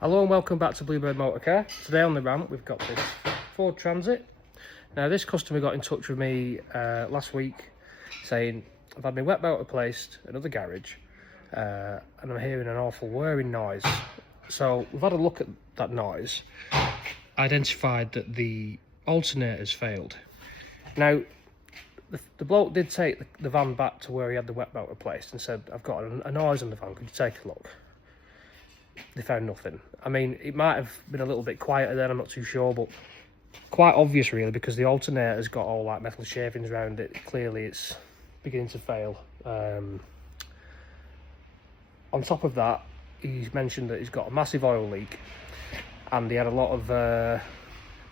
Hello and welcome back to Bluebird Motorcar. Today on the ramp we've got this Ford Transit. Now this customer got in touch with me last week saying I've had my wet belt replaced at another garage and I'm hearing an awful whirring noise. So we've had a look at that noise, identified that the alternator's failed. Now the bloke did take the van back to where he had the wet belt replaced and said, I've got a noise on the van, could you take a look? They found nothing. I mean, it might have been a little bit quieter then, I'm not too sure, but quite obvious really, because the alternator's got all like metal shavings around it. Clearly it's beginning to fail. On top of that, he's mentioned that he's got a massive oil leak and he had a lot of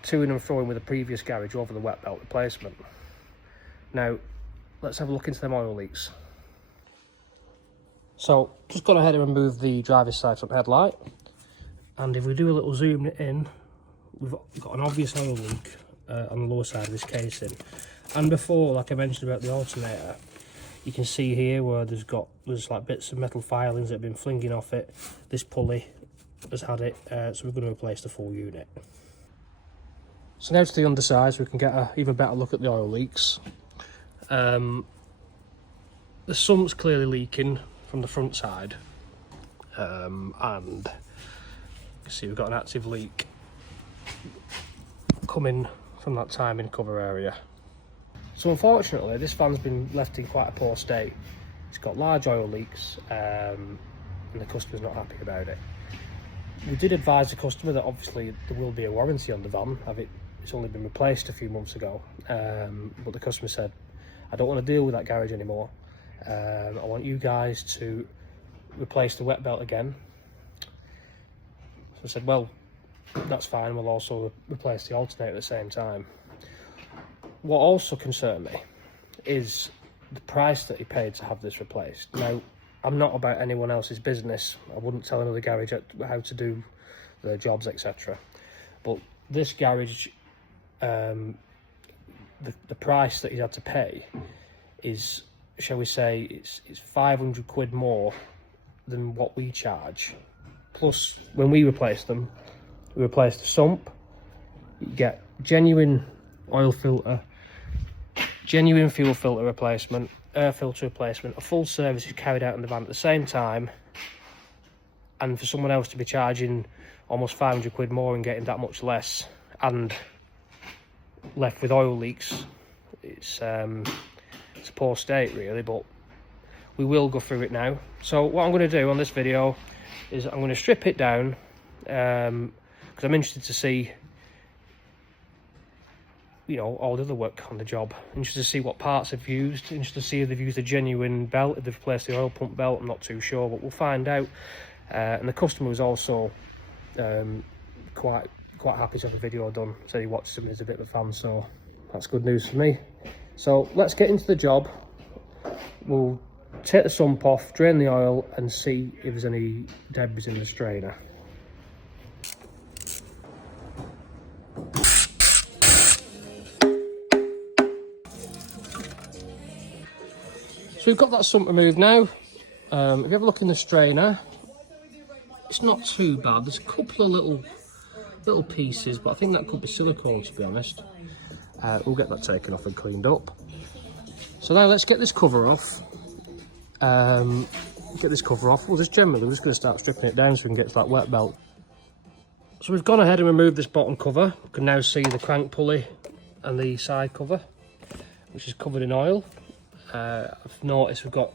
to-ing and fro-ing with the previous garage over the wet belt replacement. Now, let's have a look into them oil leaks. So, just gone ahead and remove the driver's side front headlight, and if we do a little zoom in, we've got an obvious oil leak on the lower side of this casing. And before, like I mentioned about the alternator, you can see here where there's like bits of metal filings that have been flinging off it. This pulley has had it, so we're going to replace the full unit. So now to the underside, so we can get an even better look at the oil leaks. The sump's clearly leaking from the front side, and you can see we've got an active leak coming from that timing cover area. So unfortunately this van's been left in quite a poor state. It's got large oil leaks, and the customer's not happy about it. We did advise the customer that obviously there will be a warranty on the van. It's only been replaced a few months ago, but the customer said, I don't want to deal with that garage anymore. I want you guys to replace the wet belt again. So I said, well, that's fine, we'll also replace the alternator at the same time. What also concerned me is the price that he paid to have this replaced. Now, I'm not about anyone else's business. I wouldn't tell another garage how to do their jobs, etc. But this garage, the price that he's had to pay is, shall we say, it's 500 quid more than what we charge. Plus, when we replace them, we replace the sump, you get genuine oil filter, genuine fuel filter replacement, air filter replacement, a full service is carried out in the van at the same time, and for someone else to be charging almost 500 quid more and getting that much less and left with oil leaks, it's a poor state really. But we will go through it now. So what I'm going to do on this video is I'm going to strip it down, because I'm interested to see, you know, all the other work on the job. Interested to see what parts they've used, interested to see if they've used a genuine belt, if they've replaced the oil pump belt. I'm not too sure, but we'll find out. And the customer was also quite happy to have the video done. Said he watched them, he's a bit of a fan, so that's good news for me. So let's get into the job. We'll take the sump off, drain the oil, and see if there's any debris in the strainer. So we've got that sump removed now. If you have a look in the strainer, it's not too bad. There's a couple of little pieces, but I think that could be silicone, to be honest. We'll get that taken off and cleaned up. So now let's get this cover off. We'll just going to start stripping it down so we can get to that wet belt. So we've gone ahead and removed this bottom cover. You can now see the crank pulley and the side cover, which is covered in oil. I've noticed we've got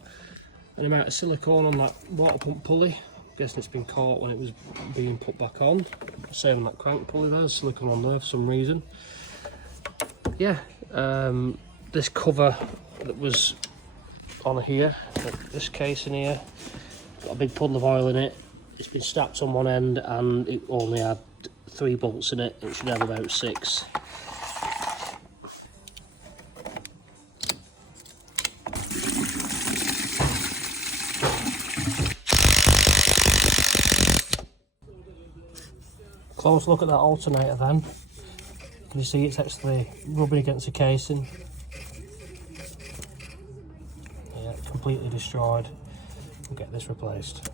an amount of silicone on that water pump pulley. I'm guessing it's been caught when it was being put back on. Same on that crank pulley, there's silicone on there for some reason. Yeah, this cover that was on here, this case in here, got a big puddle of oil in it. It's been stacked on one end and it only had 3 bolts in it. It should have about 6. Close look at that alternator then. Can you see it's actually rubbing against the casing? Yeah, completely destroyed. We'll get this replaced.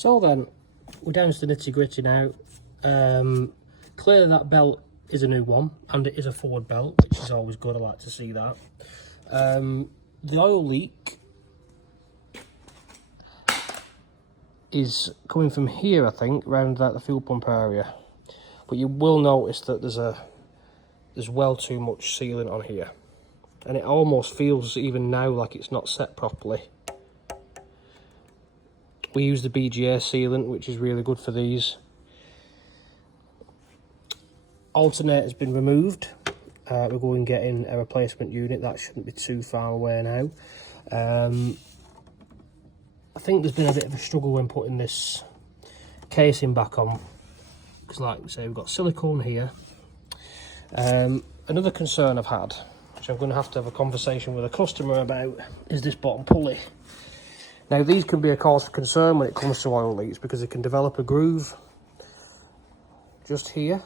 So then, we're down to the nitty gritty now. Clearly that belt is a new one, and it is a forward belt, which is always good. I like to see that. The oil leak is coming from here, I think, round the fuel pump area. But you will notice that there's well too much sealant on here, and it almost feels even now like it's not set properly. We use the BGA sealant, which is really good for these. Alternator's been removed. We're going getting a replacement unit. That shouldn't be too far away now. I think there's been a bit of a struggle when putting this casing back on, because like we say, we've got silicone here. Another concern I've had, which I'm going to have a conversation with a customer about, is this bottom pulley. Now these can be a cause for concern when it comes to oil leaks, because they can develop a groove just here.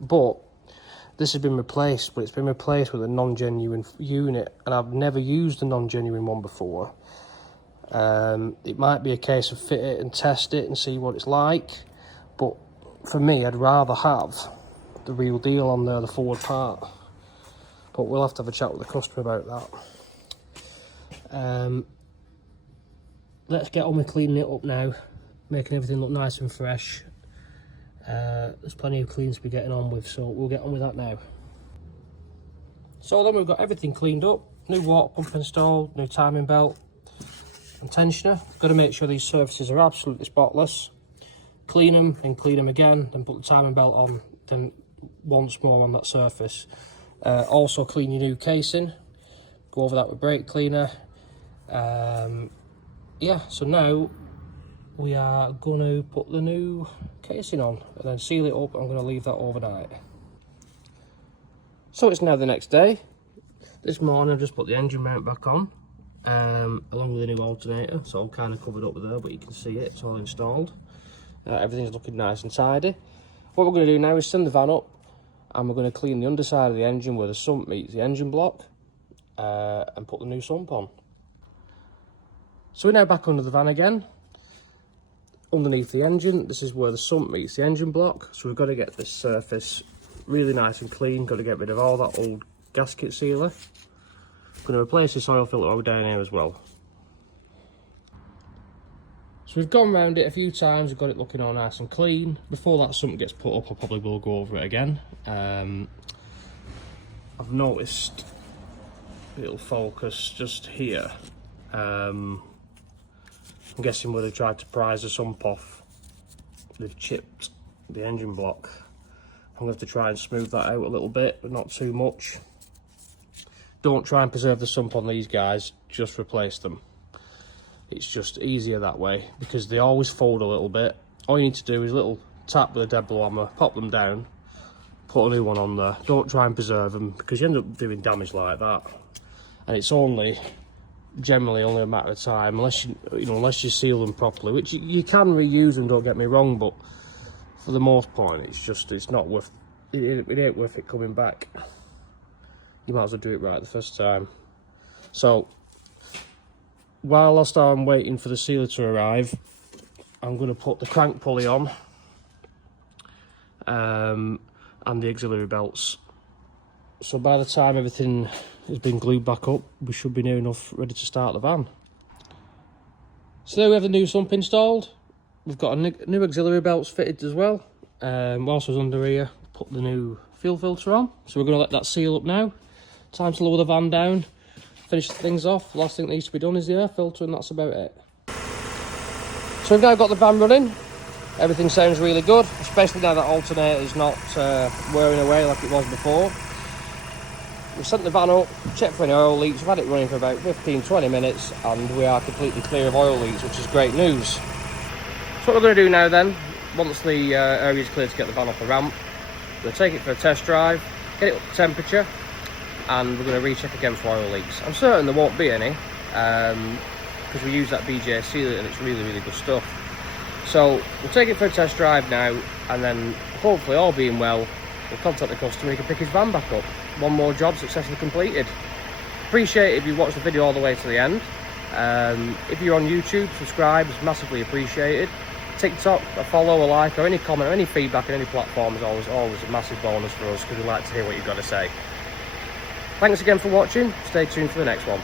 But this has been replaced, but it's been replaced with a non-genuine unit, and I've never used a non-genuine one before. It might be a case of fit it and test it and see what it's like, but for me, I'd rather have the real deal on there, the forward part. But we'll have to have a chat with the customer about that. Let's get on with cleaning it up now, making everything look nice and fresh. There's plenty of cleans to be getting on with, so we'll get on with that now. So then we've got everything cleaned up, new water pump installed, new timing belt and tensioner. Got to make sure these surfaces are absolutely spotless. Clean them, then clean them again, then put the timing belt on, then once more on that surface. Also clean your new casing, go over that with brake cleaner. Yeah, so now we are going to put the new casing on and then seal it up. I'm going to leave that overnight. So it's now the next day. This morning I've just put the engine mount back on, along with the new alternator. So I'm kind of covered up there, but you can see it, it's all installed. Everything's looking nice and tidy. What we're going to do now is send the van up, and we're going to clean the underside of the engine where the sump meets the engine block, and put the new sump on. So we're now back under the van again. Underneath the engine, this is where the sump meets the engine block, so we've got to get this surface really nice and clean. Got to get rid of all that old gasket sealer. I'm going to replace this oil filter over down here as well. So we've gone around it a few times, we've got it looking all nice and clean. Before that sump gets put up, I probably will go over it again. I've noticed it'll focus just here. I'm guessing where they tried to prise the sump off, they've chipped the engine block. I'm going to have to try and smooth that out a little bit, but not too much. Don't try and preserve the sump on these guys, just replace them. It's just easier that way, because they always fold a little bit. All you need to do is a little tap with a dead blow hammer, pop them down, put a new one on there. Don't try and preserve them, because you end up doing damage like that. And it's generally only a matter of time, unless you seal them properly, which you can reuse them, don't get me wrong, but for the most part it's not worth it. It ain't worth it coming back. You might as well do it right the first time. So whilst I'm waiting for the sealer to arrive, I'm going to put the crank pulley on, and the auxiliary belts. So by the time everything has been glued back up, we should be near enough ready to start the van. So there we have the new sump installed. We've got a new auxiliary belts fitted as well. Whilst I was under here, put the new fuel filter on. So we're going to let that seal up now. Time to lower the van down, finish things off. The last thing that needs to be done is the air filter, and that's about it. So we've now got the van running. Everything sounds really good, especially now that alternator is not wearing away like it was before. We've sent the van up, checked for any oil leaks. We've had it running for about 15-20 minutes, and we are completely clear of oil leaks, which is great news. So what we're going to do now then, once the area is clear to get the van off the ramp, we're going to take it for a test drive, get it up to temperature, and we're going to recheck again for oil leaks. I'm certain there won't be any, because we use that BGA sealant and it's really, really good stuff. So we'll take it for a test drive now, and then hopefully, all being well, we'll contact the customer, he can pick his van back up. One more job successfully completed. Appreciate it if you watched the video all the way to the end. If you're on YouTube, subscribe, it's massively appreciated. TikTok, a follow, a like, or any comment, or any feedback on any platform is always a massive bonus for us, because we like to hear what you've got to say. Thanks again for watching. Stay tuned for the next one.